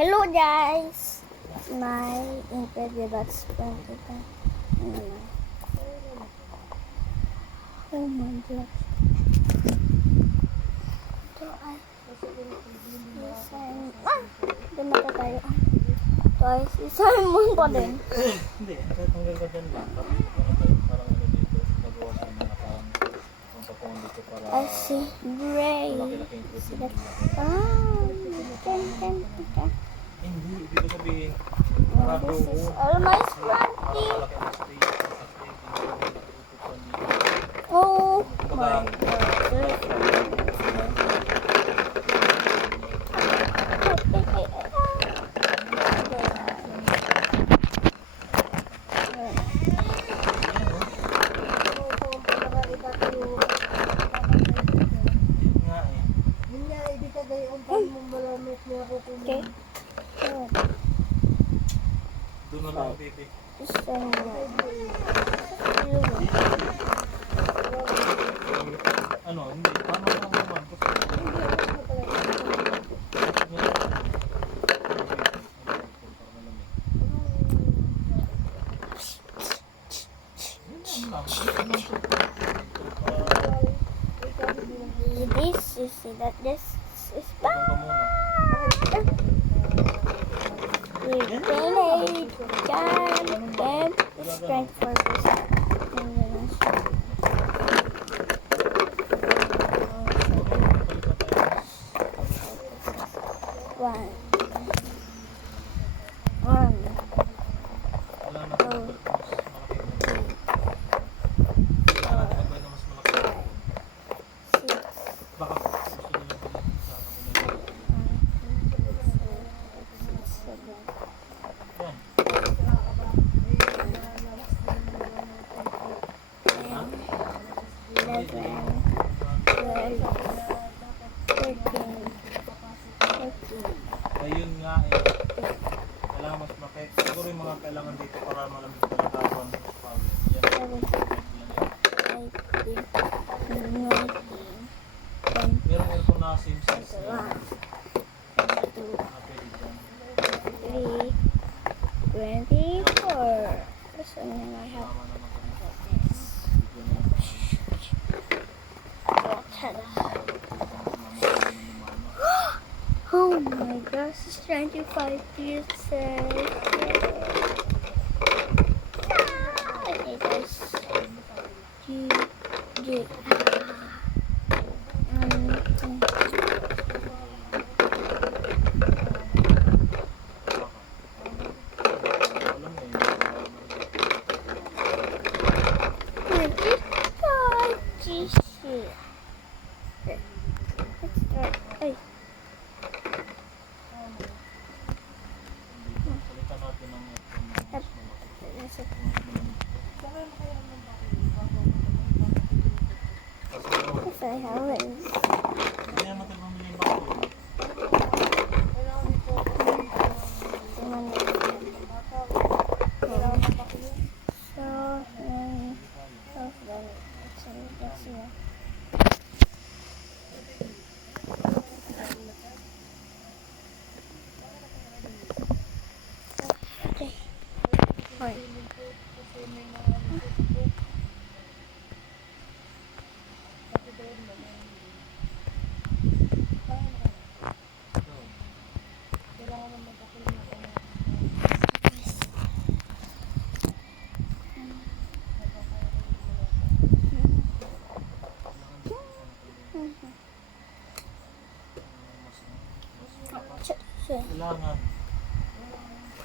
Hello guys! My Impedibats 2010. Oh my God. Ito ay dumata tayo. Ito ay si Simon pa din. Hindi, tatanggal ka dyan lang. Parang ano dito, nagawa sa mga parang pampapong dito para I see gray. malaki-laking improvement. Okay. Hindi, ibig ko sabihin, Oh, parado this is ko. almost Para ready. malaki ang space, Oh my God. nga eh. Okay. Doon na lang, baby. Ano, hindi. Paano lang naman? This, you see that this is bad. Grenade, jam, them, strength for this. One. Ayun nga eh. Kailangan mas makay. Siguro yung mga kailangan dito para malamig talaga ang power. Meron aircon na same size na. 24. So now I have Tama naman kami. oh my gosh, it's 25 pieces. Okay guys. G. I have it. Kaya natin bumili yung bago.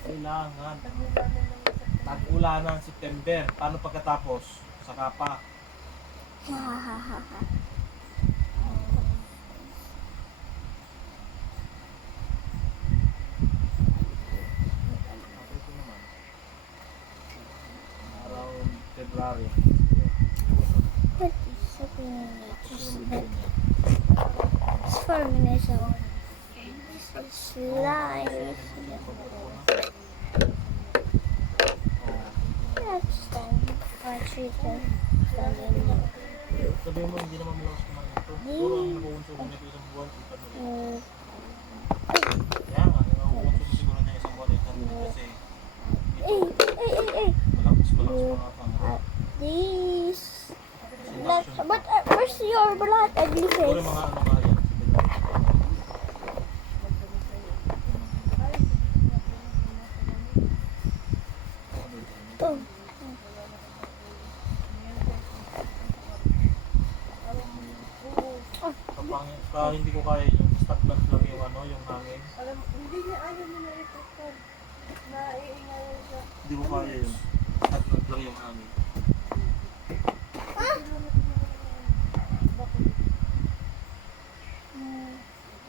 Kailangan. Tag-ulanan September. Paano pagkatapos? Saka pa. Around February. It's 4 minutes old. This is live. That's done. I treat them. Sabihin mo, hindi naman malakas kumain ito. Puro ang nakukonsumo nito isang buwan. Kaya nga, yung nakukonsumo this. But where's your blood ugly Siguro face? mga ano nga yan. Oh. Hindi ko kaya yung stagnant lang yung ano, yung hangin. Hindi niya ayaw niya na ito. Naiingay siya. Hindi ko kaya yun. Stagnant lang yung hangin.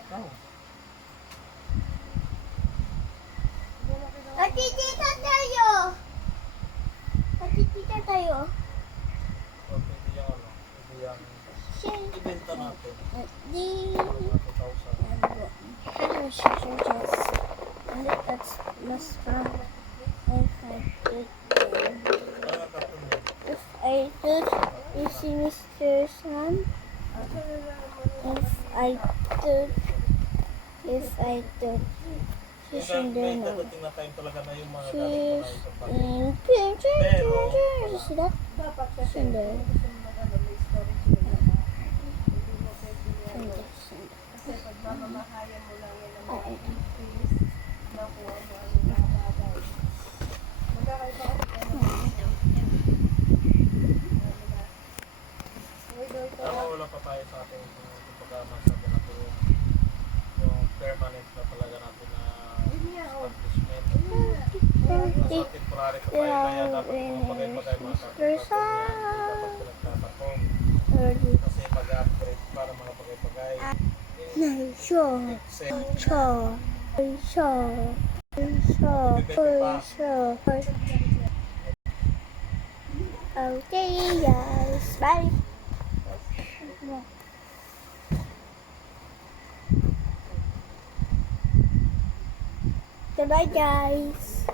Oh. Atitita tayo! Atitita tayo. So, pwede yung ano, pwede yung ibenta natin. Di... Mga 2,000. Hello, sisters. And that's plus from if I did Parang karton yan. if I did you see Mr. Sun? If I did she's in there May now. dadating na time talaga na yung mga She's galing ko na in picture. You see that? Dapat She's kasi in there. may storage sila na hindi mo pwede yan. In there, she's in there. Kasi pag mamamahayan mo lang yan ang Oh, mga oh. increase, nakuha mo ang mga bagay. Magkakaiba kasi tayo ng Tama, wala pa tayo sa ating pagkamasabi natin yung permanent na talaga natin na establishment. Nasa temporary pa tayo kaya dapat mga bagay-bagay mga Mr. Sun. dapat pinagtatakong Early. kasi mag-upgrade para mga bagay-bagay. Sure. Excel. Sure. Okay, guys. Bye. Goodbye, guys.